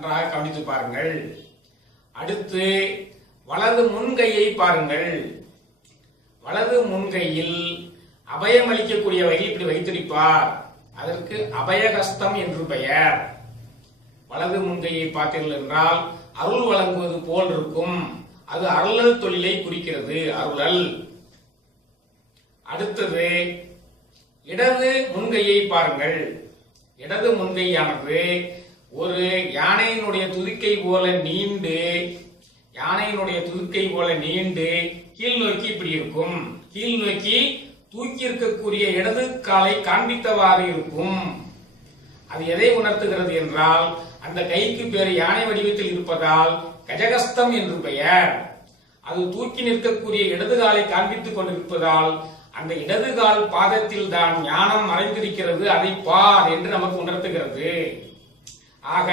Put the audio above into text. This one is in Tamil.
நன்றாக கவனித்து பாருங்கள். அடுத்து வலது முன்கையை பாருங்கள். வலது முன்கையில் அபயம் அளிக்கக்கூடிய வகையில் இப்படி வைத்திருப்பார். அதற்கு அபயகஸ்தம் என்று பெயர். வலது முன்கையை பார்த்தீர்கள் என்றால் அருள் வழங்குவது போல் இருக்கும். அது அருளல் தொழிலை குறிக்கிறது. அருளல். அடுத்தது இடது முன்கையை பாருங்கள். இடது முன்கையானது ஒரு யானையினுடைய துதிக்கை போல நீண்டு கீழ் நோக்கி இப்படி இருக்கும். கீழ் நோக்கி தூக்கி இருக்கக்கூடிய இடது காலை காண்பித்தவாறு இருக்கும். அது எதை உணர்த்துகிறது என்றால் அந்த கைக்கு பேர் யானை வடிவத்தில் இருப்பதால் கஜகஸ்தம் என்று பெயர். அது தூக்கி நிற்கக்கூடிய இடது காலை காண்பித்துக் கொண்டிருப்பதால் அந்த இடது கால் பாதத்தில் தான் ஞானம் மறைந்திருக்கிறது, அதை பார் என்று நமக்கு உணர்த்துகிறது. ஆக